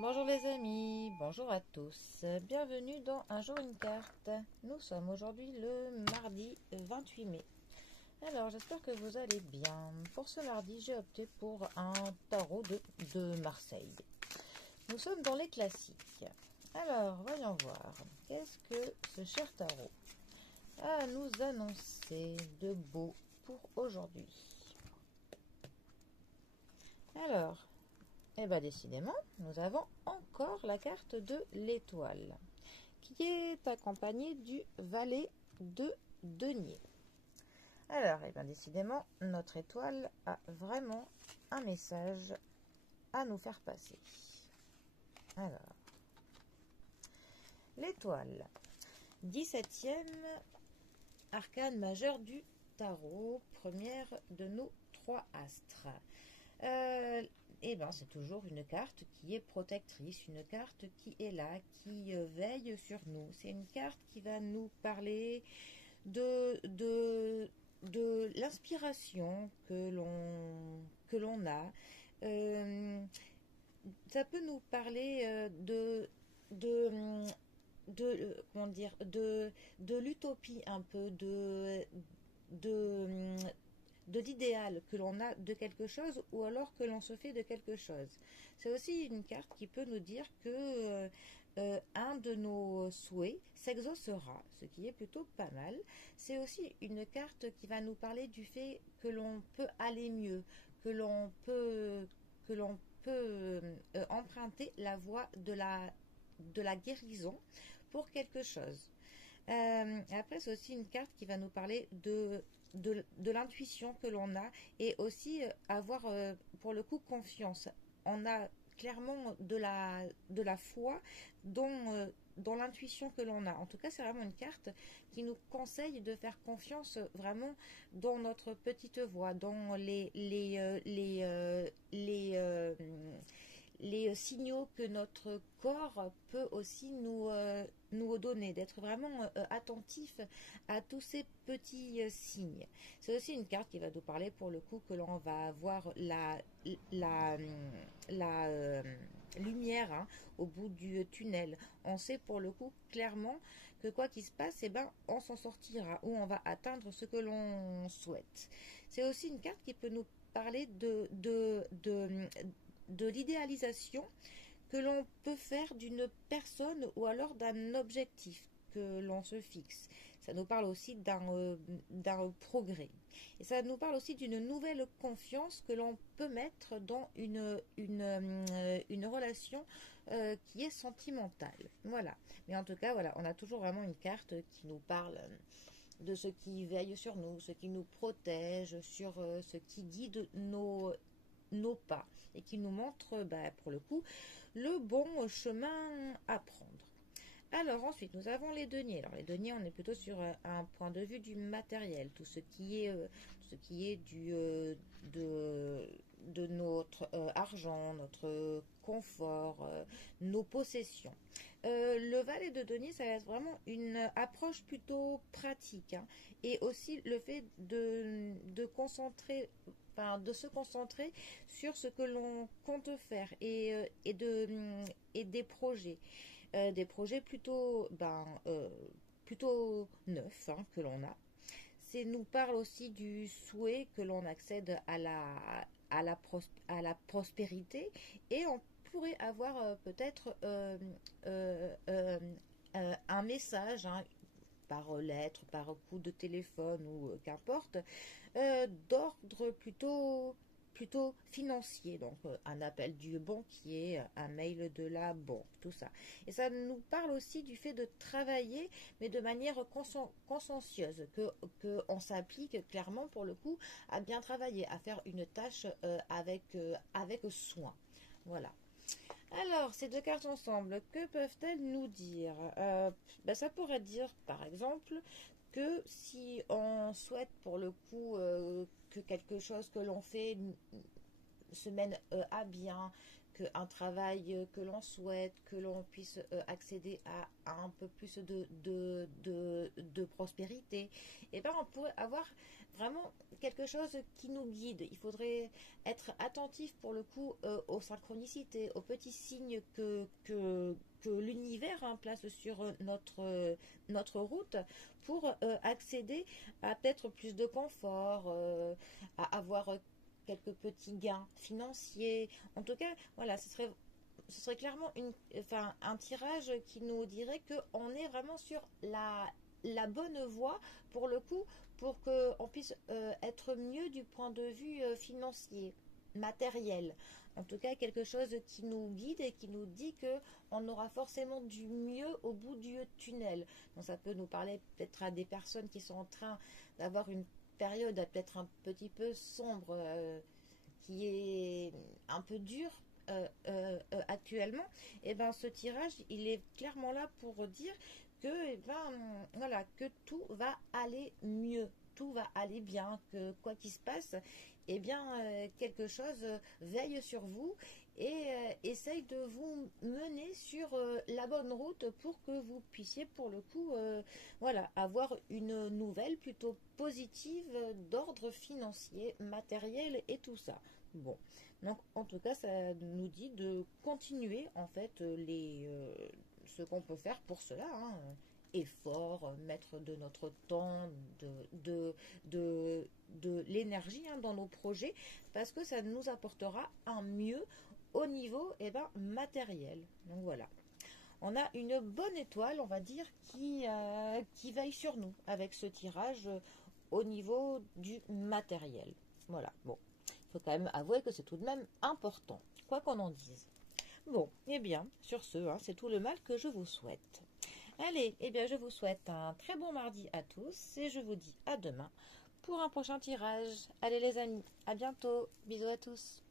Bonjour les amis, bonjour à tous, bienvenue dans Un jour une carte. Nous sommes aujourd'hui le mardi 28 mai. Alors j'espère que vous allez bien. Pour ce mardi j'ai opté pour un tarot de Marseille. Nous sommes dans les classiques. Alors voyons voir, qu'est-ce que ce cher tarot a à nous annoncer de beau pour aujourd'hui. Alors, et bien décidément, nous avons encore la carte de l'étoile, qui est accompagnée du valet de denier. Alors, et bien décidément, notre étoile a vraiment un message à nous faire passer. Alors, l'étoile, 17e arcane majeur du tarot, première de nos trois astres. Et ben c'est toujours une carte qui est protectrice, une carte qui est là, qui veille sur nous. C'est une carte qui va nous parler de l'inspiration que l'on a. Ça peut nous parler comment dire, de l'utopie un peu, de l'idéal que l'on a de quelque chose ou alors que l'on se fait de quelque chose. C'est aussi une carte qui peut nous dire que un de nos souhaits s'exaucera, ce qui est plutôt pas mal. C'est aussi une carte qui va nous parler du fait que l'on peut aller mieux, que l'on peut emprunter la voie de la guérison pour quelque chose. Après, c'est aussi une carte qui va nous parler de l'intuition que l'on a et aussi avoir pour le coup confiance. On a clairement de la foi dans l'intuition que l'on a. En tout cas, c'est vraiment une carte qui nous conseille de faire confiance vraiment dans notre petite voix, dans les signaux que notre corps peut aussi nous donner, d'être vraiment attentif à tous ces petits signes. C'est aussi une carte qui va nous parler pour le coup que l'on va avoir la lumière au bout du tunnel. On sait pour le coup clairement que quoi qu'il se passe, on s'en sortira ou on va atteindre ce que l'on souhaite. C'est aussi une carte qui peut nous parler de l'idéalisation que l'on peut faire d'une personne ou alors d'un objectif que l'on se fixe. Ça nous parle aussi d'un progrès. Et ça nous parle aussi d'une nouvelle confiance que l'on peut mettre dans une relation qui est sentimentale. Voilà. Mais en tout cas, voilà, on a toujours vraiment une carte qui nous parle de ce qui veille sur nous, ce qui nous protège, sur ce qui guide nos pas et qui nous montre pour le coup le bon chemin à prendre. Alors ensuite nous avons les deniers. Alors les deniers, on est plutôt sur un point de vue du matériel, tout ce qui est de notre argent, notre confort, nos possessions. Le valet de denier, ça va être vraiment une approche plutôt pratique, et aussi le fait de se concentrer sur ce que l'on compte faire et des projets. Des projets plutôt neufs que l'on a. C'est nous parle aussi du souhait que l'on accède à la prospérité, et on pourrait avoir peut-être un message, par lettre, par coup de téléphone ou qu'importe, d'ordre plutôt financier, donc un appel du banquier, un mail de la banque, tout ça. Et ça nous parle aussi du fait de travailler, mais de manière consciencieuse, que on s'applique clairement pour le coup à bien travailler, à faire une tâche avec soin. Voilà. Alors, ces deux cartes ensemble, que peuvent-elles nous dire? Ça pourrait dire, par exemple, que si on souhaite pour le coup que quelque chose que l'on fait se mène à bien, un travail que l'on souhaite, que l'on puisse accéder à un peu plus de prospérité, et ben on pourrait avoir vraiment quelque chose qui nous guide. Il faudrait être attentif pour le coup aux synchronicités, aux petits signes que l'univers place sur notre route pour accéder à peut-être plus de confort, à avoir quelques petits gains financiers. En tout cas, voilà, ce serait clairement un tirage qui nous dirait qu'on est vraiment sur la bonne voie pour le coup, pour qu'on puisse être mieux du point de vue financier, matériel. En tout cas, quelque chose qui nous guide et qui nous dit que on aura forcément du mieux au bout du tunnel. Donc ça peut nous parler peut-être à des personnes qui sont en train d'avoir une période peut-être un petit peu sombre, qui est un peu dure actuellement. Et ben ce tirage, il est clairement là pour dire que voilà, que tout va aller mieux, tout va aller bien, que quoi qu'il se passe, eh bien quelque chose veille sur vous et essaye de vous mener sur la bonne route pour que vous puissiez pour le coup voilà, avoir une nouvelle plutôt positive d'ordre financier, matériel et tout ça. Bon, donc en tout cas ça nous dit de continuer en fait ce qu'on peut faire pour cela, hein. Effort, mettre de notre temps, de l'énergie dans nos projets, parce que ça nous apportera un mieux au niveau matériel. Donc voilà. On a une bonne étoile, on va dire, qui veille sur nous avec ce tirage au niveau du matériel. Voilà. Bon, il faut quand même avouer que c'est tout de même important, quoi qu'on en dise. Bon, eh bien, sur ce, c'est tout le mal que je vous souhaite. Allez, eh bien, je vous souhaite un très bon mardi à tous et je vous dis à demain pour un prochain tirage. Allez les amis, à bientôt. Bisous à tous.